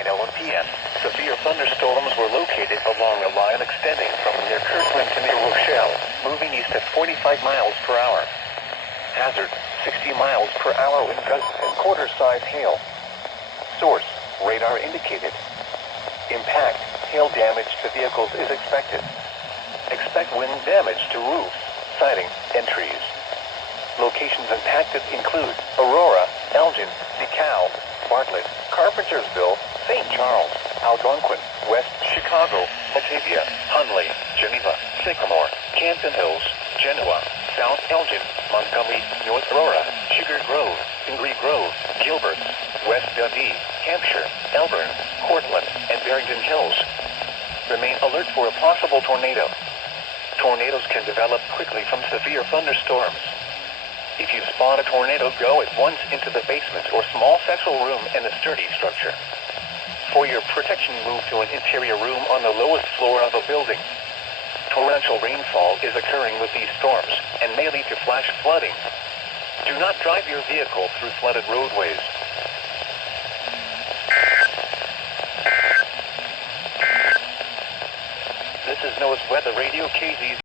9:01 p.m. Severe thunderstorms were located along a line extending from near Kirkland to near Rochelle, moving east at 45 miles per hour. Hazard, 60 miles per hour wind gusts and quarter-size hail. Source, radar indicated. Impact, hail damage to vehicles is expected. Expect wind damage to roofs, siding, and trees. Locations impacted include Aurora, Elgin, DeKalb, Bartlett, Carpentersville, St. Charles, Algonquin, West Chicago, Batavia, Hunley, Geneva, Sycamore, Canton Hills, Genoa, South Elgin, Montgomery, North Aurora, Sugar Grove, Ingree Grove, Gilbert, West Dundee, Hampshire, Elburn, Cortland, and Barrington Hills. Remain alert for a possible tornado. Tornadoes can develop quickly from severe thunderstorms. If you spot a tornado, go at once into the basement or small central room in a sturdy structure. For your protection, move to an interior room on the lowest floor of a building. Torrential rainfall is occurring with these storms and may lead to flash flooding. Do not drive your vehicle through flooded roadways. This is NOAA's Weather Radio KZZ.